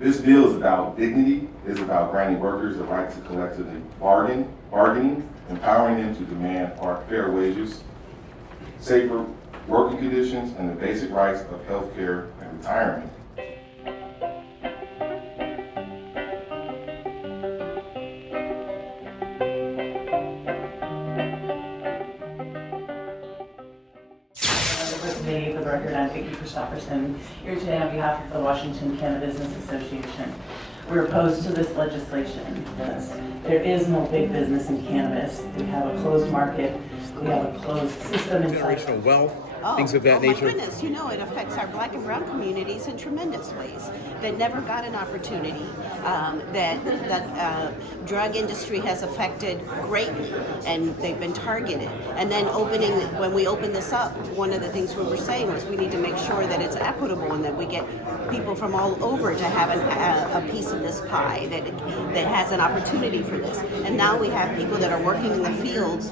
This bill is about dignity, it's about granting workers the right to collectively bargaining, empowering them to demand fair wages, safer working conditions, and the basic rights of health care and retirement. For the record, I'm Vicki Christopherson, here today on behalf of the Washington Cannabis Business Association. We're opposed to this legislation because there is no big business in cannabis. We have a closed market, we have a closed system inside. Generational wealth, things of that nature. My goodness, you know, it affects our black and brown communities in tremendous ways that never got an opportunity, that the drug industry has affected greatly, and they've been targeted. And then when we open this up, one of the things we were saying was we need to make sure that it's equitable and that we get people from all over to have a piece of this pie that has an opportunity for this. And now we have people that are working in the fields,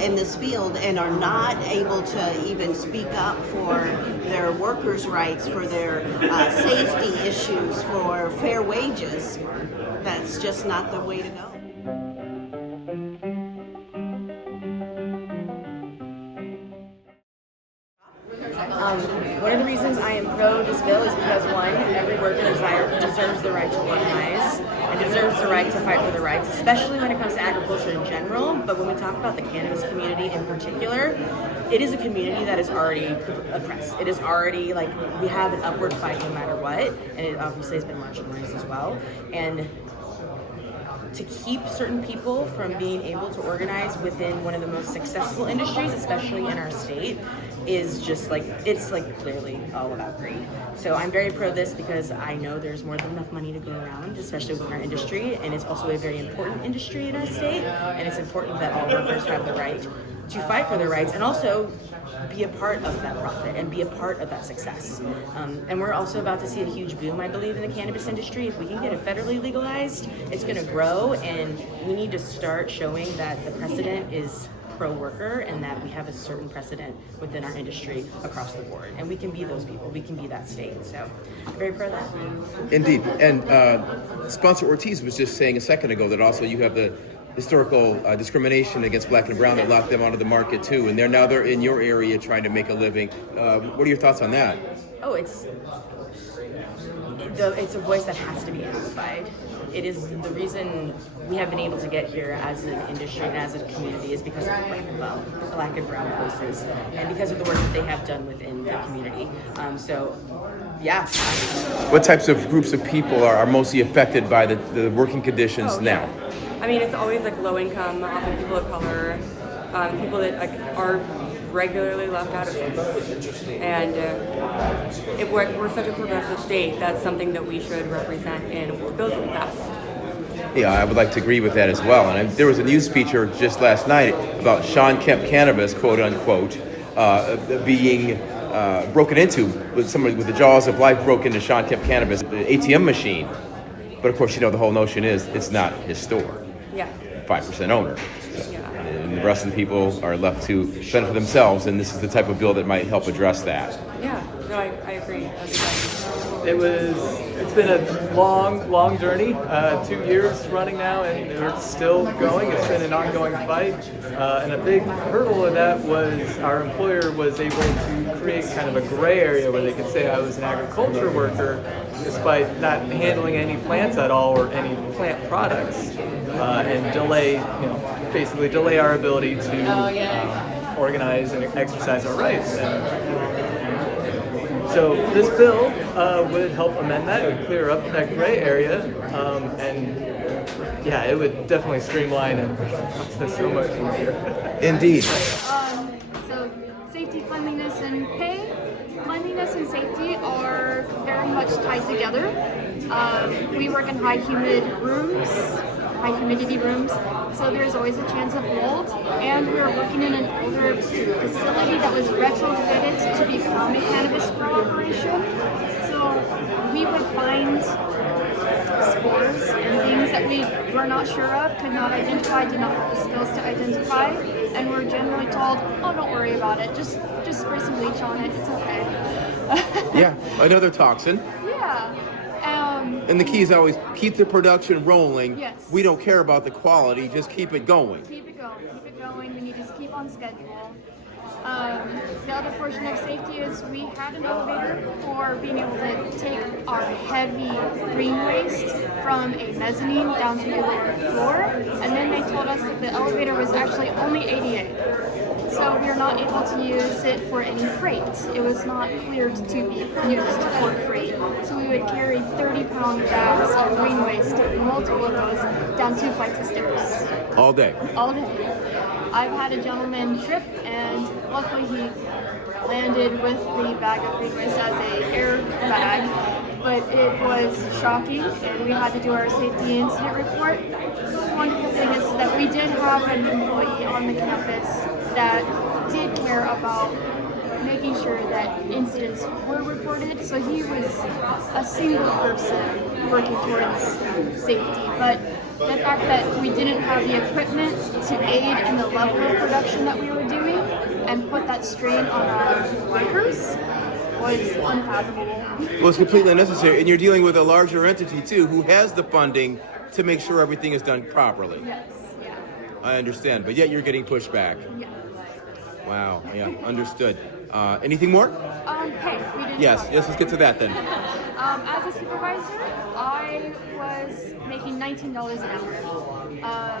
in this field, and are not able to even speak up for their workers' rights, for their safety issues, for fair wages. That's just not the way to go. One of the reasons I am pro this bill is because, one, every worker deserves the right to organize and deserves the right to fight for their rights, especially when it comes to agriculture in general. But when we talk about the cannabis community in particular, it is a community that is already oppressed. It is already, like, we have an upward fight no matter what, and it obviously has been marginalized as well. And to keep certain people from being able to organize within one of the most successful industries, especially in our state, is just like, it's like clearly all about greed. So I'm very pro this because I know there's more than enough money to go around, especially within our industry, and it's also a very important industry in our state, and it's important that all workers have the right to fight for their rights and also be a part of that profit and be a part of that success. And we're also about to see a huge boom, I believe, in the cannabis industry. If we can get it federally legalized, it's going to grow, and we need to start showing that the precedent is pro-worker and that we have a certain precedent within our industry across the board. And we can be those people. We can be that state. So I'm very pro that. Indeed. And Sponsor Ortiz was just saying a second ago that also you have the historical discrimination against black and brown that locked them onto the market too, and they're in your area trying to make a living. What are your thoughts on that? Oh, it's a voice that has to be amplified. It is the reason we have been able to get here as an industry and as a community is because of the black and brown voices, and because of the work that they have done within the community. Yeah. What types of groups of people are mostly affected by the working conditions now? I mean, it's always like low income, often people of color, people that are regularly left out of it. And if we're such a progressive state, that's something that we should represent in bills that we pass. Yeah, I would like to agree with that as well. And there was a news feature just last night about Sean Kemp Cannabis, quote unquote, being broken into with somebody with the jaws of life broke into Sean Kemp Cannabis, the ATM machine. But of course, you know, the whole notion is it's not his store. Yeah. 5% owner. So, Yeah. and the rest of the people are left to fend for themselves, and this is the type of bill that might help address that. Yeah, no, I agree. It's been a long journey, 2 years running now, and we're still going. It's been an ongoing fight, and a big hurdle of that was our employer was able to create kind of a gray area where they could say I was an agriculture worker despite not handling any plants at all or any plant products, and basically delay our ability to organize and exercise our rights. So this bill would help amend that. It would clear up that gray area, and yeah, it would definitely streamline and make the process so much easier. Indeed. So safety, cleanliness, and pay. Cleanliness and safety are very much tied together. We work in high humidity rooms, so there's always a chance of mold. And we were working in an older facility that was retrofitted to become a cannabis grow operation. So we would find spores and things that we were not sure of, could not identify, did not have the skills to identify, and we're generally told, oh, don't worry about it, just spray some bleach on it, it's okay. Yeah, another toxin. Yeah. And the key is always keep the production rolling. Yes. We don't care about the quality, just keep it going. Keep it going. Keep it going. We need to just keep on schedule. The other portion of safety is we had an elevator for being able to take our heavy green waste from a mezzanine down to the lower floor, and then they told us that the elevator was actually only ADA. So we are not able to use it for any freight. It was not cleared to be used for freight. So we would carry 30-pound bags of green waste, multiple of those, down 2 flights of stairs. All day. All day. I've had a gentleman trip, and luckily he landed with the bag of green waste as a air bag, but it was shocking, and we had to do our safety incident report. The wonderful thing is that we did have an employee on the campus that did care about making sure that incidents were reported, so he was a single person working towards safety. But the fact that we didn't have the equipment to aid in the level of production that we were doing and put that strain on our workers was unfathomable. Well, it's completely unnecessary, and you're dealing with a larger entity too, who has the funding to make sure everything is done properly. Yes, yeah. I understand, but yet you're getting pushed back. Yeah. Wow, yeah, understood. Anything more? Hey, we didn't Yes, talk let's about get to it. that then. As a supervisor, I was making $19 an hour.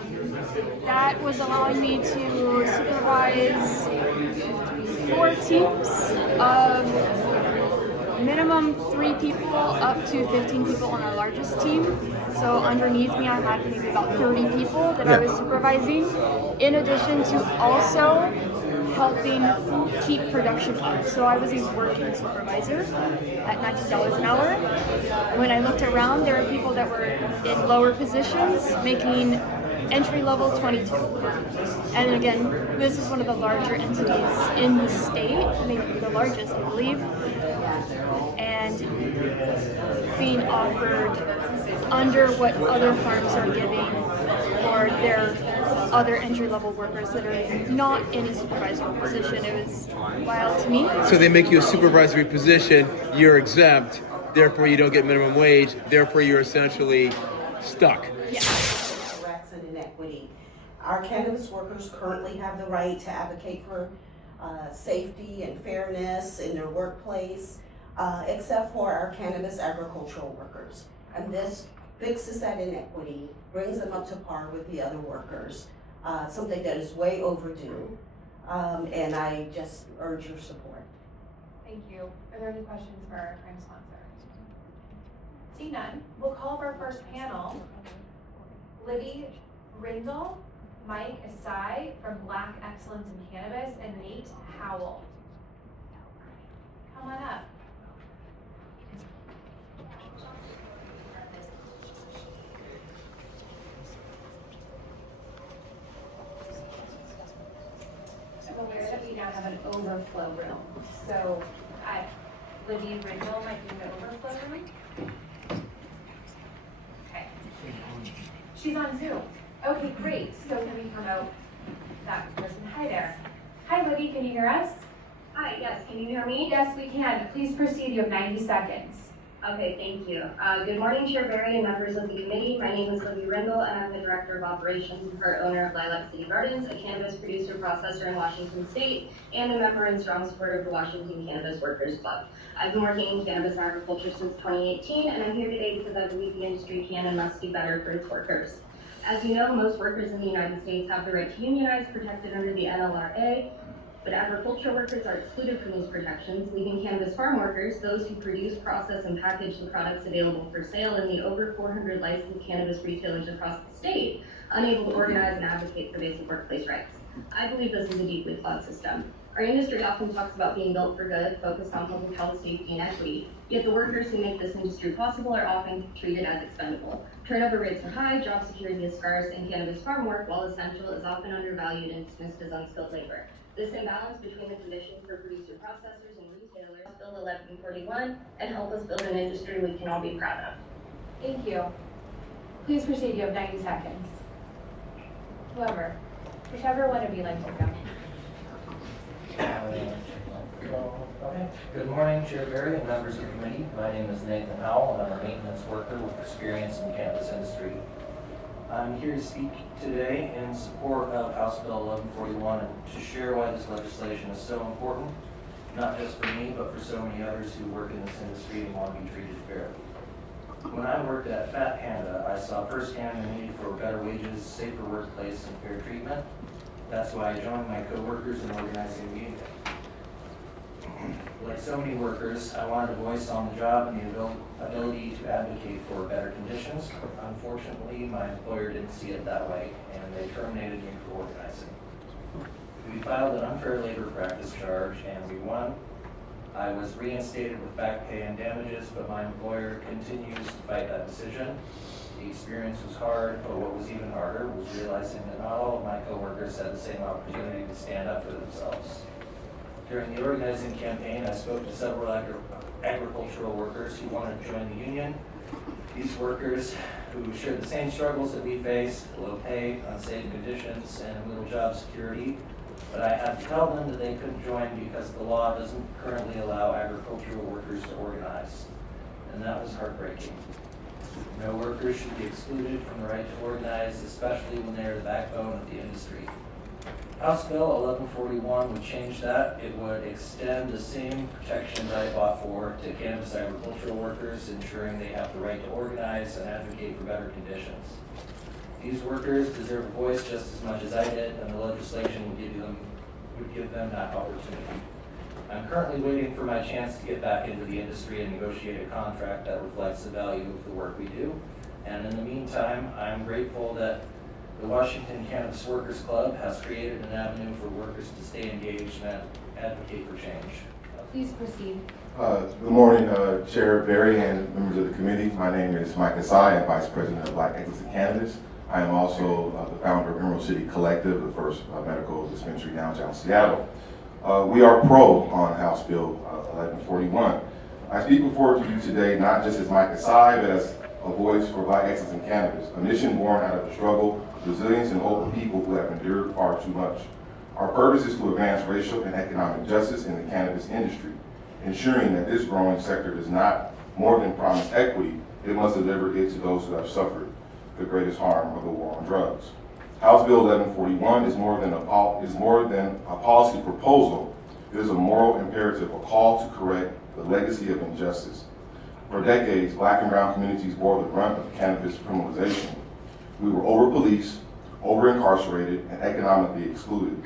That was allowing me to supervise 4 teams of minimum 3 people up to 15 people on our largest team. So underneath me, I had maybe about 30 people that I was supervising, in addition to also helping keep production up. So I was a working supervisor at $19 an hour. When I looked around, there were people that were in lower positions making entry level 22. And again, this is one of the larger entities in the state, maybe the largest, I believe. And being offered under what other farms are giving for their other entry-level workers that are not in a supervisory position. It was wild to me. So they make you a supervisory position, you're exempt, therefore you don't get minimum wage, therefore you're essentially stuck. Yeah. Threats and inequity. Our cannabis workers currently have the right to advocate for safety and fairness in their workplace, except for our cannabis agricultural workers. And this fixes that inequity, brings them up to par with the other workers, something that is way overdue. And I just urge your support. Thank you. Are there any questions for our prime sponsor? See none. We'll call up our first panel. Libby Rindle, Mike Asai from Black Excellence in Cannabis, and Nate Howell. Come on up. I'm aware that we now have an overflow room. So Libby Rindle might be in the overflow room. Okay. She's on Zoom. Okay, great. So can we promote that person? Hi there. Hi, Libby. Can you hear us? Hi, yes. Can you hear me? Yes, we can. Please proceed. You have 90 seconds. Okay, thank you. Good morning, Chair Barry and members of the committee. My name is Libby Rindle, and I'm the Director of Operations and part owner of Lilac City Gardens, a cannabis producer processor in Washington State, and a member and strong supporter of the Washington Cannabis Workers Club. I've been working in cannabis agriculture since 2018, and I'm here today because I believe the industry can and must do better for its workers. As you know, most workers in the United States have the right to unionize, protected under the NLRA, but agricultural workers are excluded from these protections, leaving cannabis farm workers, those who produce, process, and package the products available for sale in the over 400 licensed cannabis retailers across the state, unable to organize and advocate for basic workplace rights. I believe this is a deeply flawed system. Our industry often talks about being built for good, focused on public health, safety, and equity, yet the workers who make this industry possible are often treated as expendable. Turnover rates are high, job security is scarce, and cannabis farm work, while essential, is often undervalued and dismissed as unskilled labor. This imbalance between the conditions for producer processors and retailers build 1141 and help us build an industry we can all be proud of. Thank you. Please proceed. You have 90 seconds. Whoever, whichever one of you like to go. Okay. Good morning, Chair Barry and members of the committee. My name is Nathan Howell, and I'm a maintenance worker with the industry. I'm here to speak today in support of House Bill 1141 and to share why this legislation is so important, not just for me, but for so many others who work in this industry and want to be treated fairly. When I worked at Fat Panda, I saw firsthand the need for better wages, safer workplace, and fair treatment. That's why I joined my coworkers in organizing the union. Like so many workers, I wanted a voice on the job and the ability to advocate for better conditions. Unfortunately, my employer didn't see it that way, and they terminated me for organizing. We filed an unfair labor practice charge, and we won. I was reinstated with back pay and damages, but my employer continues to fight that decision. The experience was hard, but what was even harder was realizing that not all of my coworkers had the same opportunity to stand up for themselves. During the organizing campaign, I spoke to several agricultural workers who wanted to join the union. These workers who shared the same struggles that we face, low pay, unsafe conditions, and little job security. But I had to tell them that they couldn't join because the law doesn't currently allow agricultural workers to organize. And that was heartbreaking. No workers should be excluded from the right to organize, especially when they are the backbone of the industry. House Bill 1141 would change that. It would extend the same protections I fought for to cannabis agricultural workers, ensuring they have the right to organize and advocate for better conditions. These workers deserve a voice just as much as I did, and the legislation would give them that opportunity. I'm currently waiting for my chance to get back into the industry and negotiate a contract that reflects the value of the work we do. And in the meantime, I'm grateful that the Washington Cannabis Workers Club has created an avenue for workers to stay engaged and advocate for change. Please proceed. Good morning, Chair Berry and members of the committee. My name is Mike Asai. I'm Vice President of Black Excellence in Cannabis. I am also the founder of Emerald City Collective, the first medical dispensary downtown Seattle. We are pro on House Bill 1141. I speak before you today not just as Mike Asai, but as a voice for Black excellence in cannabis, a mission born out of the struggle, resilience, and hope of people who have endured far too much. Our purpose is to advance racial and economic justice in the cannabis industry, ensuring that this growing sector does not more than promise equity, it must deliver it to those who have suffered the greatest harm of the war on drugs. House Bill 1141 is more than a policy proposal. It is a moral imperative, a call to correct the legacy of injustice. For decades, Black and brown communities bore the brunt of cannabis criminalization. We were over-policed, over-incarcerated, and economically excluded.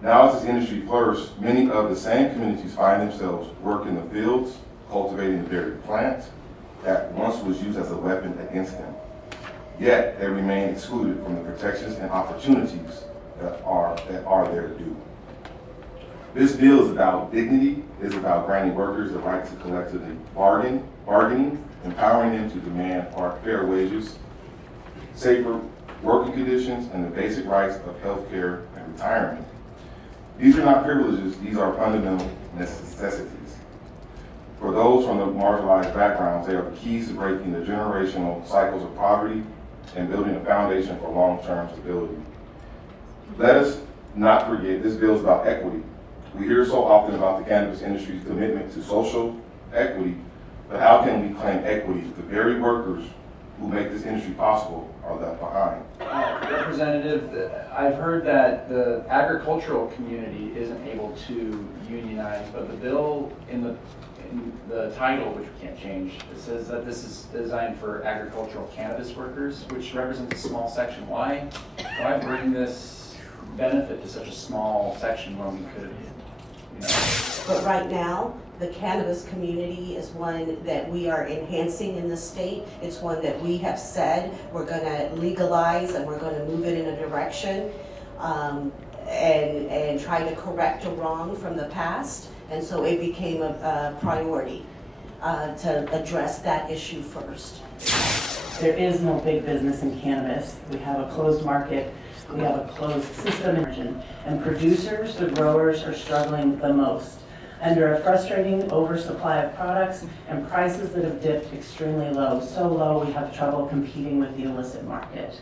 Now as this industry flourishes, many of the same communities find themselves working in the fields, cultivating the very plant that once was used as a weapon against them. Yet they remain excluded from the protections and opportunities that are their due. This bill is about dignity, is about granting workers the right to collectively bargaining, empowering them to demand fair wages, safer working conditions, and the basic rights of health care and retirement. These are not privileges, these are fundamental necessities. For those from the marginalized backgrounds, they are the keys to breaking the generational cycles of poverty and building a foundation for long-term stability. Let us not forget, this bill is about equity. We hear so often about the cannabis industry's commitment to social equity, but how can we claim equity if the very workers who make this industry possible are left behind? Representative, I've heard that the agricultural community isn't able to unionize, but the bill in the title, which we can't change, it says that this is designed for agricultural cannabis workers, which represents a small section. Why bring this benefit to such a small section when we could, But right now, the cannabis community is one that we are enhancing in the state. It's one that we have said we're going to legalize and we're going to move it in a direction and try to correct a wrong from the past. And so it became a priority to address that issue first. There is no big business in cannabis. We have a closed market. We have a closed system, and producers, the growers, are struggling the most under a frustrating oversupply of products and prices that have dipped extremely low, so low we have trouble competing with the illicit market.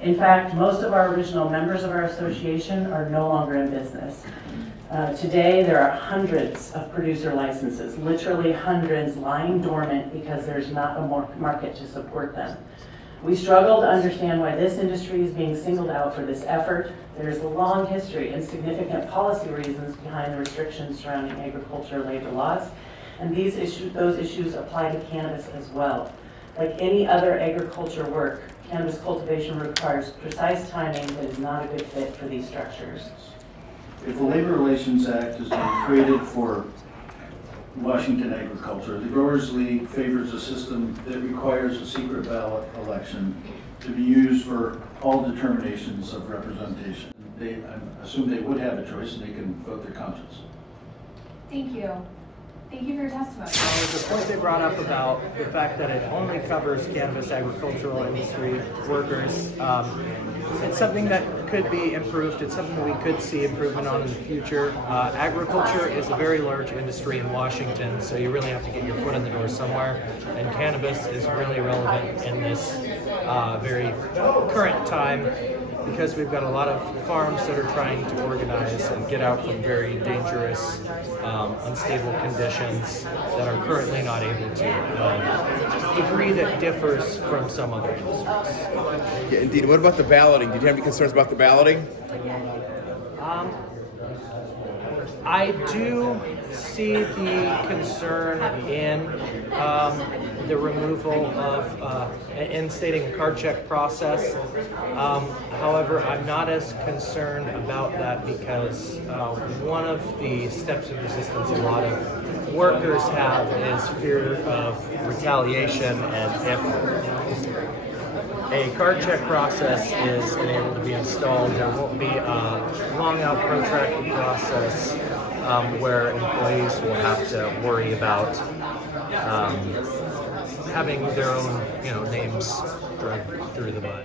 In fact, most of our original members of our association are no longer in business. Today, there are hundreds of producer licenses, literally hundreds, lying dormant because there's not a market to support them. We struggle to understand why this industry is being singled out for this effort. There is a long history and significant policy reasons behind the restrictions surrounding agriculture labor laws, and those issues apply to cannabis as well. Like any other agriculture work, cannabis cultivation requires precise timing that is not a good fit for these structures. If the Labor Relations Act has been created for Washington agriculture, the Growers League favors a system that requires a secret ballot election to be used for all determinations of representation. I assume they would have a choice and they can vote their conscience. Thank you. Thank you for your testimony. The point they brought up about the fact that it only covers cannabis agricultural industry workers, it's something that could be improved. It's something we could see improvement on in the future. Agriculture is a very large industry in Washington, so you really have to get your foot in the door somewhere. And cannabis is really relevant in this very current time, because we've got a lot of farms that are trying to organize and get out from very dangerous, unstable conditions that are currently not able to, a degree that differs from some other industries. Yeah, indeed. What about the balloting? Did you have any concerns about the balloting? I do see the concern in the removal of instating a card check process. However, I'm not as concerned about that because one of the steps of resistance a lot of workers have is fear of retaliation, and if a card check process is unable to be installed, there won't be a long out protracted process where employees will have to worry about having their own names dragged through the mud.